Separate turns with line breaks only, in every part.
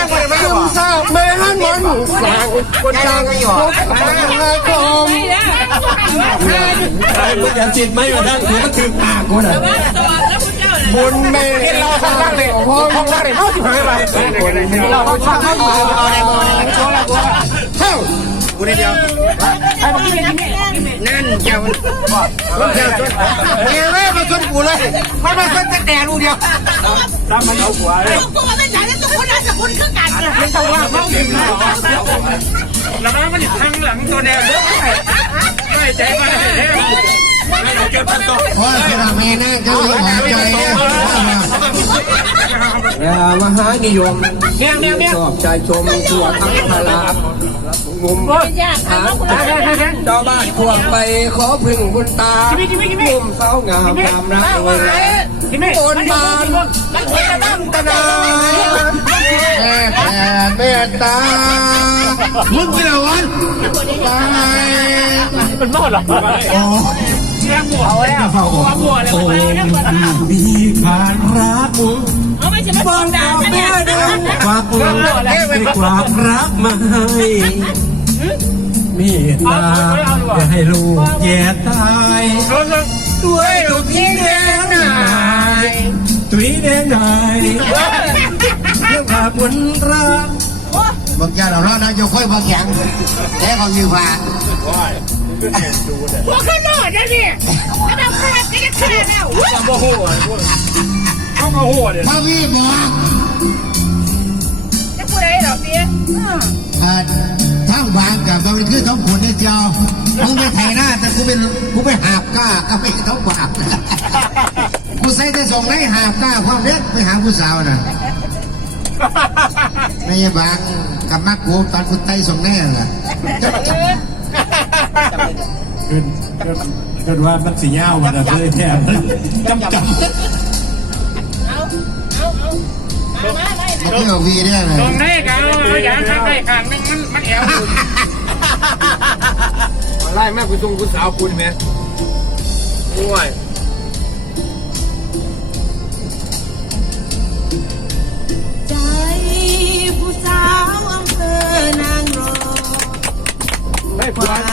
ซึมซาบแม่นมันสั่งคนดังทุกมหาคม
ไอ้มึงอย่าจิตไม่มาทั้งถือมันถึงปากกูน่ะ
บุญแม่เราข้างล่างเลยพ่อข้างล่างเลยเขาสิหายไปเราข้างล่างเอาในมือในโชว์แล้วเฮ้า
กูได้เดียว
นั่นเจ้าเจ้าชนเฮ้ยไม่มาชนกูเลยไม่มาชนแต่แต่ลูเดียว
ตามมันเอาหัวเลย
เป็นตัวว่าเขา
แล้วมันทางหลังตัวแดงไม่ใจมันไม่เก็บมันตัว
ว่าสระเมนะเจ้าหวานใจเนี่ยอย่ามหานิยมชอบใจชมทั่วทั้งพลางุมหาเจ้าบ้านควงไปขอพึ่งบุญตามุมเสางามงามรักเวลาบนบานตั้งตนาแม่แผ่ เมตตา มึงกี่ละวันตาย
มันบ้าหรอ
โอ้
เอาแล้วเอาหัวเลย
โอ้มีผ่านรัก
บอลดาวแม่เดิน
ฝากหัวให้ความรักมาให้มีตาอย่าให้ลูกแย่ตายด้วยลูกยิงแดงนายตุ้ยแดงนาย เรื่องผ่าบุญรักบางแกเราเรานะจะค่อยบางแข็งแต่ของยืนผ่า
พวกข้างนอกนะนี่กำลังขาดกันจะขาดแล้ว
เอาหัวเอาหัวเดี๋ยว
พระวีบอก
จะพูดอะไรหรอเปีย
อ่าทั้งบางกับเราคือท้องผลเนี่ยเจ้ามึงไปไถหน้าแต่กูเป็นกูไปหาบก้าก็ไม่ท้องบาปกูใส่แต่ส่งให้หาบก้าความเล็กไปหาผู้สาวน่ะ ไม่ใช่บางกับมักกูตอนกูไต่ส่งแน่ล่ะ
ขึ้นขึ้นว่ามันสีเงามันเลยแทบจำจำ
เที่ยววีเนี่ยเลย
ตรงนี้กันเอาอย่างข้างใกล้ข้างนึงมันมันแอว
ไล่แม่คุณทรงคุณสาวคุณไหมโอ้ย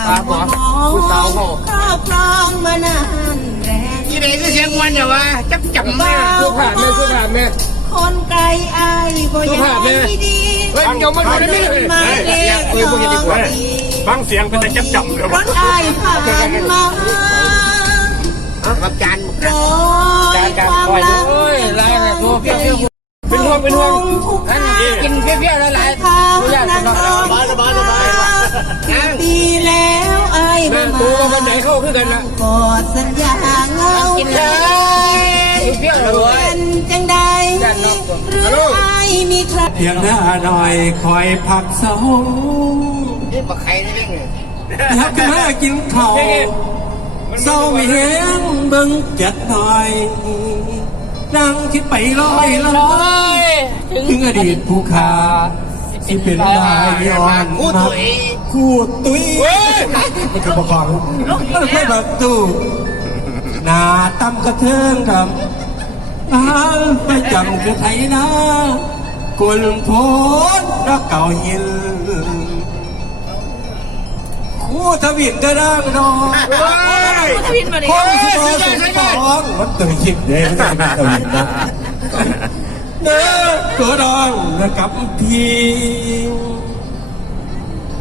พลาดตาหมอคุณสาวหมอ
ครอบครองมานานแรง
ยี่เด็กก็เสียงวันเนี่ยว่าจับจับแม่สุภาพแม่สุภาพแม่
คนไกลอายบ่อยากให้ดี
เฮ้ยเดี๋ยวมันไม่ได้เลย
มาเล็กน้องดี
ฟังเสียงเป็นแต่จำจำเลย
รถอายผ่านมา
รับจาน
โรยความรัก
โอ้ยไล่เลยตัวเพี้ยเพี้ยเป็นห่วงเป็นห่วงนั่นกินเพี้ยเพี้ยหลาย
เขา
ๆอยาก
นั่ง
จะ
รอ
สบายสบายสบายนั่ง
ปี แล้วไอ้
แม่
มา
ตัวมันไหนเข้าขึ้นกันนะ
กอดสัญญาเงา
กินเลยเพี้ยเลย
เป็นจังใดหรือไอ้มีใคร
เพียงหน้าหน่อยคอยพักเสา
นี่บักไข่นี่เรื่อง
อยากมากินข้าวเศร้าไม่เห็นเบิ่งจัดหน่อยนั่งคิดไปลอยลอยถึงอดีตผู้ขา สิเป็นลายย้อนมาคู่ตุ้ยมันคือประกอบมันไม่แบบตู้หน้าตั้มกระเทิงดำอ่านไปจำคือไทยนะกุลโพนรักเก่ายินคู่ทวินกระด้างดองคงสุดสุดฟองมันตื่นคิดเด้ไม่ได้เป็นทวินนะ เด้อตัวดองนะกับพี่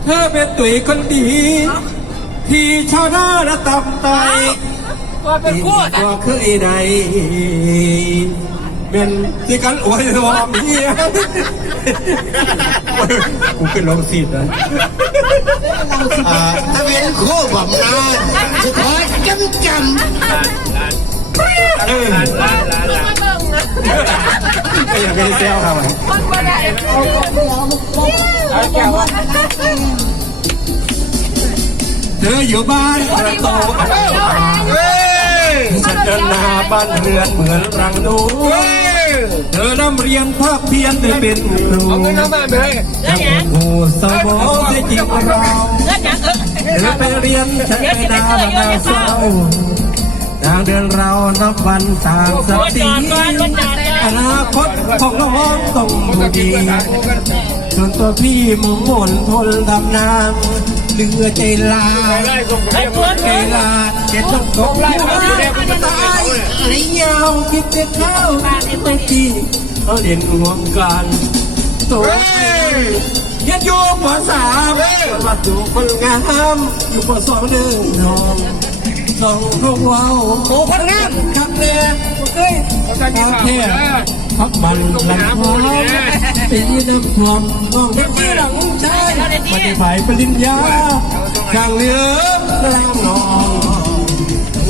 เธอเป็นตุ๋ยคนดี ที่ชาวนาระตับไตว่าเป็นคู่ก็เคยใดเป็นที่กันอวยรอมเมียกูเป็นลองซีดนะ
อ่าถ้าเป็นคู่ผมนะจะขอจำจำ
เออ ก็ยังไม่ได้แซวเขาอะเธออยู่บ้านประตูฉันเดินหน้าบ้านเรือนเหมือนรังนูเธอร่ำเรียนภาคเพียนได้เป็นครู
เอาเงินเอามาเลย
ยังหูสมองได้จริงเราเธอไปเรียนฉันไปนาบันดาเศร้า ทางเดินเรานับวันต่างสักสีอนาคตของน้องต้องดีส่วนตัวพี่มองมนทนดำน้ำเหลือใจลา
ไอ้เพื่อน
ใจลาเจ็ดต้องตกไล่มาแดงมาตายไอ้ยาวคิดจะเข้าไม่ตีเขาเรียนรวมกันตัวยัดโยมหัวสามมาดูคนงามอยู่ปสองเดินนอง สองพวกเรา
โอ้คนงาม
ครับเนี่ยเฮ้ย
เขาจะกินข้าวนะ
พักมันลำพร้อมตีน้ำท่วมมองเห็นที่หลังชายไม่ได้หมายปริญญาข้างเหลือแรงนอง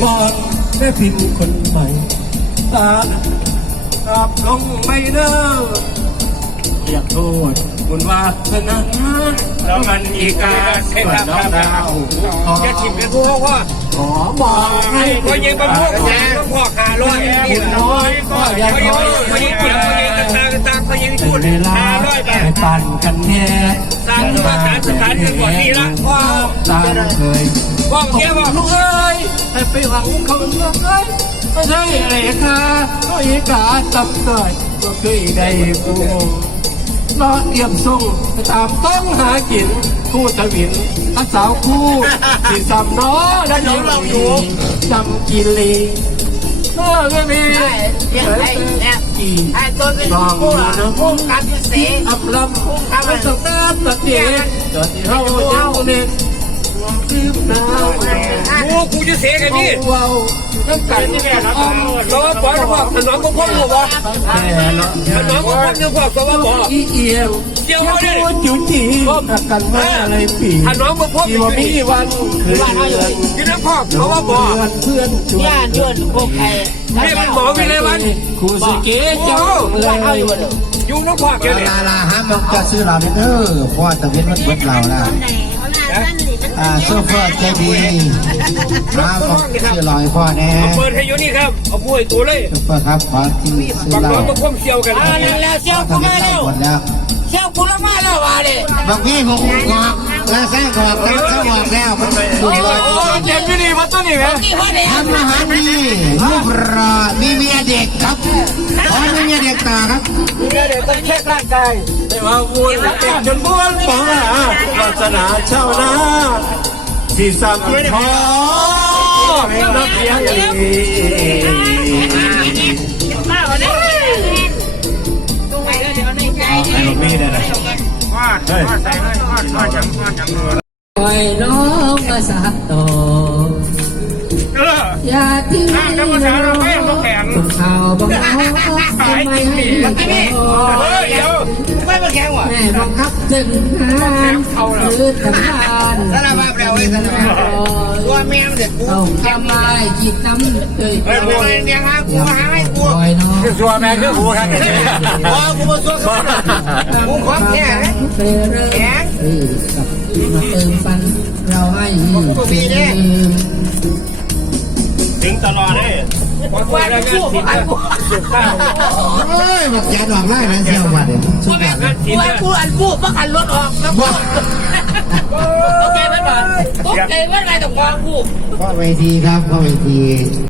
มอนแม่พิมพ์คนใหม่ตาอับลงไม่เด้ออยากโทษคุณว่าสนาแล้วมันอีกาส่วนน้องดาวขอ
จะถิ่มกันพวกว่า
ขอบอกให้
พอยิงเป็นพวกแข่งพวกขาลอย
คุณน้อยก็อย่า
พอยิ
ค
ง
อย
พอยิงพอยิงกันตากันตาพอยิง
เป็
ชุ
น
ด
เวลา
ขาลอยแบ
ไป
บ
ปั่นกันแน่
สร้างมาตรฐานสถานที่ก่อนดีละว้าว
ตามเคย
ว่างเที่ยวว่า
ลูกเอ้ยให้ไปหวังเขาเมื่อเอ้ยไม่ใช่อะไรค่ะก็อีกาตับหน่อยก็เคยได้กู รอเตรียมส่งไปตามต้องหากินคู่ตะวินอาสาวคู่ที่สำน้อและยังเราอยู่จำกินลีเออไม่มี
เรียกไอ้เนี่ย
กี่
ไอ้ตัวเป็น
ลอง
ผู้
ดูนะ
ผู้การพิเศษ
อับลำไม่ต้องตามตัดเดียจอดที่เฮาเจ้าเนี่ยคืบหน้า
กูกูจะเสียกันนี่
ว้าวนั่นไก่ที่แม่ครับ
เราปล่อยพวกถนนก็พ่อหรือวะ
แต่ละ
ถนนก็พ่อหรือพวกสวบ
อีเอียวเกี่ยวจิ๋วจีหักกันมาอะไรปี
ถนนก็พ่อ
ที่ว่ามีวันคืนเดือน
ที่นั่นพ่อสวบ
เพื่อนเพื่อนชวน
ญาติยวนพวกใคร
นี่มันหมอวิเลวัน
ครูสเกตเจ้าเลย
ยุ่งน้องพ่อแก
ลา
เนี่ย
ลาลาฮะมันจะซื้อเราเด้อเพราะว่าตะเวนมันเบิดเราแล้ว อ่าโซเฟอร์ใจดีมาบอกซื้อเราให้พ่อแน่
เปิดให้อยู่นี่ครับ เอาผู้ให้ตัวเลย
โซเฟอร์ครับขอที่ซื้อบา
ง
เรา
น้องก็พ่อเชี่ยวกัน
แล้วเชี่ยวกู
ทำให้
มา
เรา
แล้ว
หมดแล้ว
เชี่ยวกูละมาแล้วว่าเลย
บางพี่ผมกอก แล้วแซ่กอกแล้วแซ่กอกแล้วมันสุดเลย
เจ็บไม่ดีวัดต้นนี่ไหม
กี่คนเนี่ย
ทำอาหารดีรูปรอมีเมียเด็กครับขอมีเมียเด็กต่องเครับ
แต่ว่าวุ้นเก็บจนบ้วนปองอะวาสนาเชานาที่สัมทอนักเรียนดี
มาวันนี้ตรงไหนก็เดี๋ยวในใจ
ไอ้ลูกนี่ได้ไหมเฮ้ย
ล่อยน้องมาสักต่อ
อ
ย่าทิ้ง
น้ำภาษาเราไม่ต้องแข็ง
คนข่าวบังคับทำไมให้รอ
เฮ้ยเดี๋ยวไม่มาแข่งว่ะ
แม่บังคับถึงหานหรือทำงาน
สารภาพแล้วเว้ยสารภาพตัวแม่เด็กกู
ต้องทำลายจิตน้ำเอ้ย
เฮ้ยกูเนี่ยฮะกูหาให้กู
ปล่อยน้อง
ชัวร์แม่คือหูครับ
พอกูมาช่วยเขากูของแค่นะ
เฟรเริ่มเอ้ยกับมาเติมฟันเราให้เป็น
ถึง ตลอดเลย
วันคู่อันคู่สุดข้าว
เฮ้ยบอกแกดอกไล่นะเชียวมาเดี๋ยวสุดยอดเลย
ที
กู
เนี่ย
กูอันกูประกันรถออกแล้วกูโอเคไหมบ้างโอเคไม่ไรแต่ความกู
ก็เวทีครับก็เวที